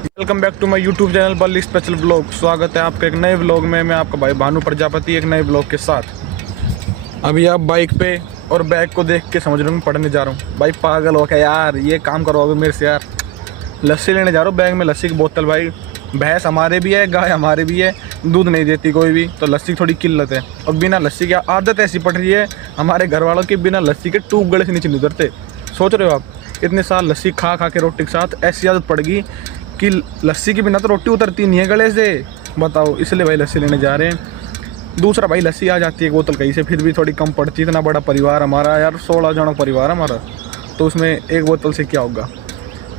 Welcome back to my YouTube channel Balli special blog. स्वागत है आपके एक नए ब्लॉग में। मैं आपका भाई भानु प्रजापति एक नए ब्लॉग के साथ। अभी आप बाइक पे और बैग को देख के समझ रहे हो मैं पढ़ने जा रहा हूँ। भाई पागल हो क्या यार, ये काम करवाओगे मेरे से यार। लस्सी लेने जा रहा हूँ, बैग में लस्सी की बोतल। भाई भैंस हमारे भी है, गाय हमारे भी है, दूध नहीं देती कोई भी, तो लस्सी थोड़ी किल्लत है। और बिना लस्सी की आदत ऐसी पड़ रही है हमारे घर वालों की, बिना लस्सी के टूब गले से नीचे नहीं उतरते। सोच रहे हो आप, इतने साल लस्सी खा खा के रोटी के साथ ऐसी आदत पड़ गई कि लस्सी के बिना तो रोटी उतरती नहीं है गले से। बताओ, इसलिए भाई लस्सी लेने जा रहे हैं। दूसरा भाई लस्सी आ जाती है एक बोतल कहीं से, फिर भी थोड़ी कम पड़ती है। इतना बड़ा परिवार हमारा यार, 16 जनों का परिवार हमारा, तो उसमें एक बोतल से क्या होगा।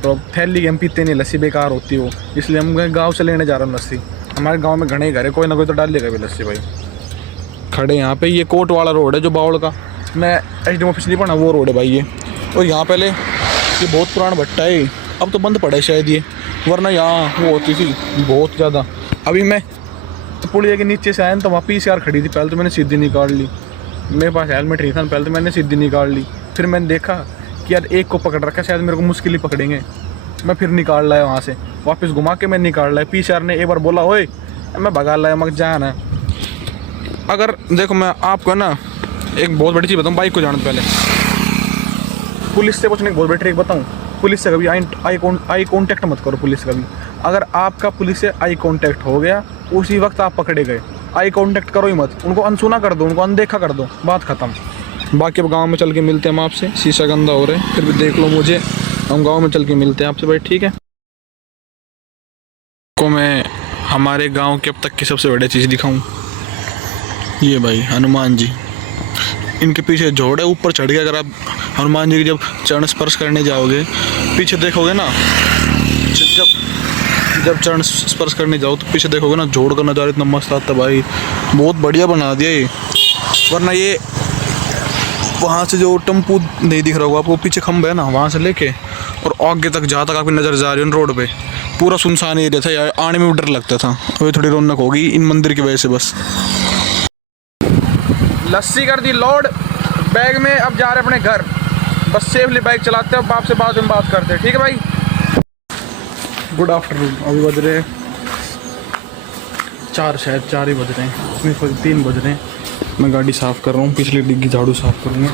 तो थैली हम पीते नहीं, लस्सी बेकार होती हो, इसलिए हम गाँव से लेने जा रहे हैं लस्सी। हमारे गाँव में घने घर है, कोई ना कोई तो डाल लेगा भी लस्सी। भाई खड़े यहाँ पे, ये कोट वाला रोड है जो बाउल का, मैं एचडीएम ऑफिस नहीं पढ़ा, वो रोड है भाई ये। और यहाँ पहले ये बहुत पुराना भट्टा है, अब तो बंद पड़ा है शायद ये, वरना यहाँ वो होती थी बहुत ज़्यादा। अभी मैं पुलिया के नीचे से आया तो वहाँ PCR खड़ी थी, पहले तो मैंने सीधी निकाल ली। मेरे पास हेलमेट नहीं था, पहले तो मैंने सीधी निकाल ली। फिर मैंने देखा कि यार एक को पकड़ रखा, शायद मेरे को मुश्किल ही पकड़ेंगे। मैं फिर निकाल लाया वहाँ से, वापस घुमा के मैं निकाल लाया। PCR ने एक बार बोला ओए, मैं भगा लाया, मग जान है। अगर देखो मैं आपको ना एक बहुत बड़ी चीज़ बताऊँ, बाइक को जानते पहले पुलिस से बचने की बहुत बड़ी ट्रिक बताऊँ। पुलिस से कभी आई कांटेक्ट मत करो पुलिस से कभी। अगर आपका पुलिस से आई कांटेक्ट हो गया, उसी वक्त आप पकड़े गए। आई कांटेक्ट करो ही मत, उनको अनसुना कर दो, उनको अनदेखा कर दो, बात ख़त्म। बाकी अब गांव में चल के मिलते हैं हम आपसे। शीशा गंदा हो रहा है, फिर भी देख लो मुझे, हम गांव में चल के मिलते हैं आपसे भाई, ठीक है। को मैं हमारे गाँव के अब तक की सबसे बड़ी चीज़ दिखाऊँ, ये भाई हनुमान जी। इनके पीछे जोड़ है, ऊपर चढ़ के अगर आप हनुमान जी की जब चरण स्पर्श करने जाओगे, पीछे देखोगे ना, जब चरण स्पर्श करने जाओ तो पीछे देखोगे ना, जोड़ का नज़ारा इतना मस्त आता है भाई, बहुत बढ़िया बना दिया ये। वरना ये वहाँ से जो टेम्पू नहीं दिख रहा होगा आपको, पीछे खंभा है ना, वहाँ से लेके और आगे तक जहाँ तक आपकी नज़र जा रही है रोड पे, पूरा सुनसान एरिया था यार, आने में भी डर लगता था। अभी थोड़ी रौनक होगी इन मंदिर की वजह से। बस लस्सी कर दी लोड बैग में, अब जा रहे अपने घर। बस सेफली बाइक चलाते हैं, बाप से बाद में बात करते हैं, ठीक है भाई। गुड आफ्टरनून, अभी बज रहे 4, शायद 4 ही बज रहे हैं, नहीं 3 बज रहे हैं। मैं गाड़ी साफ़ कर रहा हूँ, पिछली डिग्गी झाड़ू साफ़ करूँगा।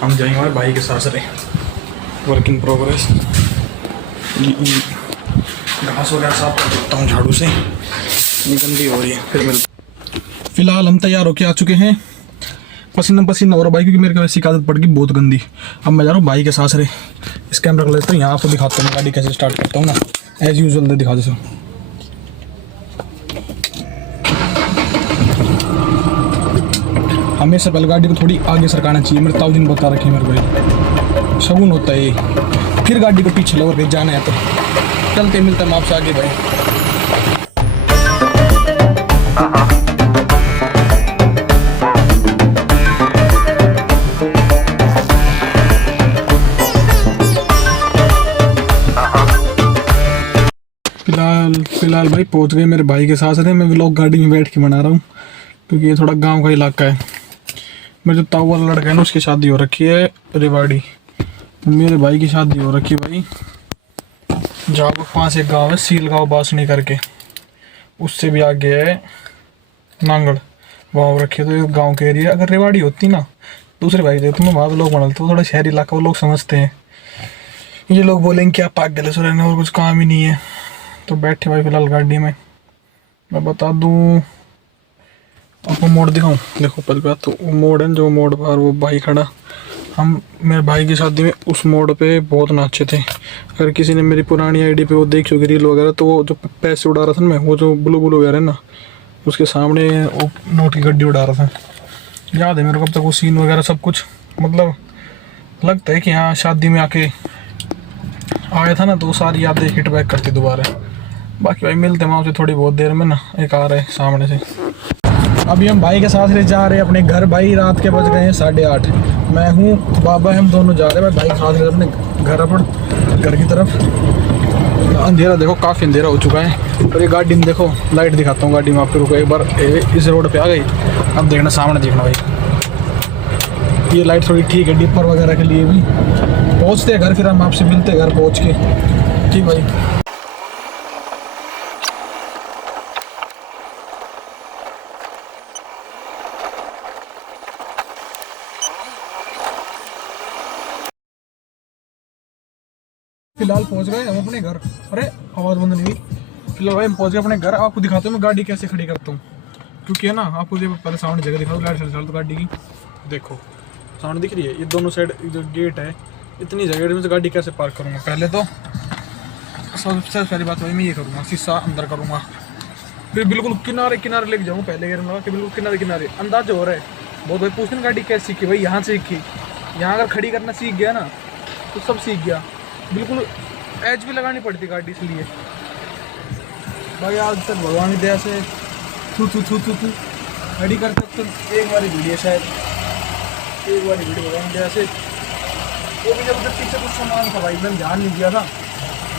हम जाएंगे हमारे भाई के साथ रहे, वर्क इन प्रोग्रेस। घास वगैरह साफ कर देता हूँ झाड़ू से, ये गंदी हो रही है। फिर मिलते। फिलहाल हम तैयार होके आ चुके हैं, पसीना पसीना हो रहा भाई, क्योंकि मेरे को ऐसी आदत पड़ गई बहुत गंदी। अब मैं जा रहा हूँ भाई के साथ रे। इस कैमरा को लेता हूँ, यहाँ आपको दिखाता हूँ गाड़ी कैसे स्टार्ट करता हूँ ना, एज यूजुअल दिखा देता हूँ। हमेशा पहले गाड़ी को थोड़ी आगे सरकाना चाहिए, मेरे ताऊ दिन बता रखे मेरे भाई, शगुन होता है ये। फिर गाड़ी को पीछे लो और कहीं जाना है तो चलते मिलते हैं आपसे आगे भाई। फिलहाल भाई पहुंच गए मेरे भाई के साथ। मैं व्लॉग गाड़ी में बैठ के बना रहा हूँ, क्योंकि ये थोड़ा गांव का इलाका है। मेरे जो ताऊ वाला लड़का है ना, उसकी शादी हो रखी है रेवाड़ी, मेरे भाई की शादी हो रखी है भाई जहाँ पर 5 एक गाँव है, सील गाँव बासनी करके, उससे भी आगे है नांगड़, वहाँ हो रखी है। तो गाँव के एरिया अगर रेवाड़ी होती ना, दूसरे भाई थे तो मैं वहाँ लोग बना लेते, थोड़ा शहरी इलाका वो लोग समझते हैं। ये लोग बोलेंगे क्या पागल है सो रहने और कुछ काम ही नहीं है। तो बैठे भाई फिलहाल गाड़ी में। मैं बता दूँ आपको, मोड़ दिखाऊँ, देखो पहले बात तो वो मोड़ है जो मोड़ पर वो भाई खड़ा, हम मेरे भाई की शादी में उस मोड़ पे बहुत नाचे थे। अगर किसी ने मेरी पुरानी आईडी पे वो देख चुकी रील वगैरह, तो वो जो पैसे उड़ा रहा था मैं, वो जो ब्लू ब्लू वगैरह है ना, उसके सामने वो नोट की गड्डी उड़ा रहा था। याद है मेरे को अब तक वो सीन वगैरह सब कुछ, मतलब लगता है कि हाँ शादी में आके आया था ना, तो सारी यादें हिट बैक करती दोबारा। बाकी भाई मिलते हैं वहाँ से थोड़ी बहुत देर में ना, एक आ रहा है सामने से। अभी हम भाई के साथ जा रहे हैं अपने घर भाई, रात के बज गए हैं 8:30। मैं हूँ बाबा, हम दोनों जा रहे हैं भाई के साथ अपने घर की तरफ। अंधेरा देखो, काफ़ी अंधेरा हो चुका है। और ये गाड़ी में देखो, लाइट दिखाता हूँ गाड़ी में आपको, रुको एक बार, इस रोड पे आ गई। अब देखना सामने, देखना भाई ये लाइट थोड़ी ठीक है डिपर वगैरह के लिए भी। पहुँचते हैं घर, फिर हम आपसे मिलते हैं घर पहुँच के, ठीक भाई। पहुंच गए हम अपने घर। अरे आवाज़ बंद नहीं हुई। फिलहाल भाई हम पहुंच गए अपने घर। आपको दिखाता हूँ मैं गाड़ी कैसे खड़ी करता हूँ, क्योंकि है ना आपको ये पहले सामने जगह दिखा दो, लाइट चल तो गाड़ी की देखो सामने दिख रही है। ये दोनों साइड जो गेट है, इतनी जगह में से गाड़ी कैसे पार्क करूँगा। पहले तो सबसे पहली बात वही मैं ये करूँगा, शीशा अंदर करूँगा, फिर बिल्कुल किनारे किनारे लेके जाऊँ। पहले गेयर लगा के बिल्कुल किनारे किनारे। अंदाजा हो रहा है बहुत भाई पूछते ना गाड़ी कैसे सीखी, भाई यहाँ से सीखी। यहाँ अगर खड़ी करना सीख गया ना तो सब सीख गया। बिल्कुल एज भी लगानी पड़ती गाड़ी, इसलिए भाई आज तक भगवान की दया से थू खड़ी कर सकते। एक बार वीडियो शायद एक बार वीडियो भगवान की दया से, वो भी जब तक पीछे कुछ सामान था भाई, मैंने ध्यान नहीं दिया था,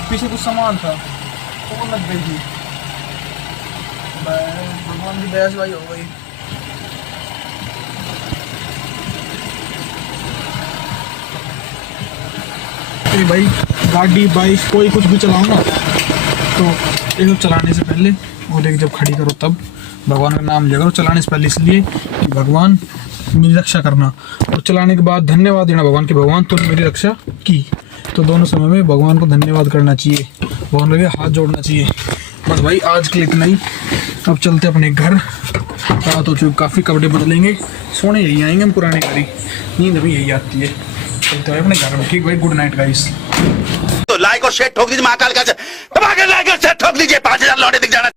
पीछे कुछ सामान था तो वो लग गई थी। भगवान की दया से भाई हो गई। भाई गाड़ी बाइक कोई कुछ भी चलाओ ना तो ये सब चलाने से पहले और एक जब खड़ी करो तब भगवान का नाम लिया करो। चलाने से पहले इसलिए कि भगवान मेरी रक्षा करना, और चलाने के बाद धन्यवाद देना भगवान के, भगवान तूने मेरी रक्षा की। तो दोनों समय में भगवान को धन्यवाद करना चाहिए, भगवान लगे हाथ जोड़ना चाहिए। बस भाई आज के लिए इतना ही। अब चलते अपने घर, रात हो चुकी काफ़ी, कपड़े बदलेंगे, सोने यही आएंगे हम पुराने घर ही, नींद भी यही आती है। चलते हैं अपने घर में। ठीक भाई, गुड नाइट गाइस। तो लाइक और शेयर ठोक दीजिए, महाकाल का दबा के लाइक और शेयर ठोक दीजिए, 5000 लौटे दिख जाना।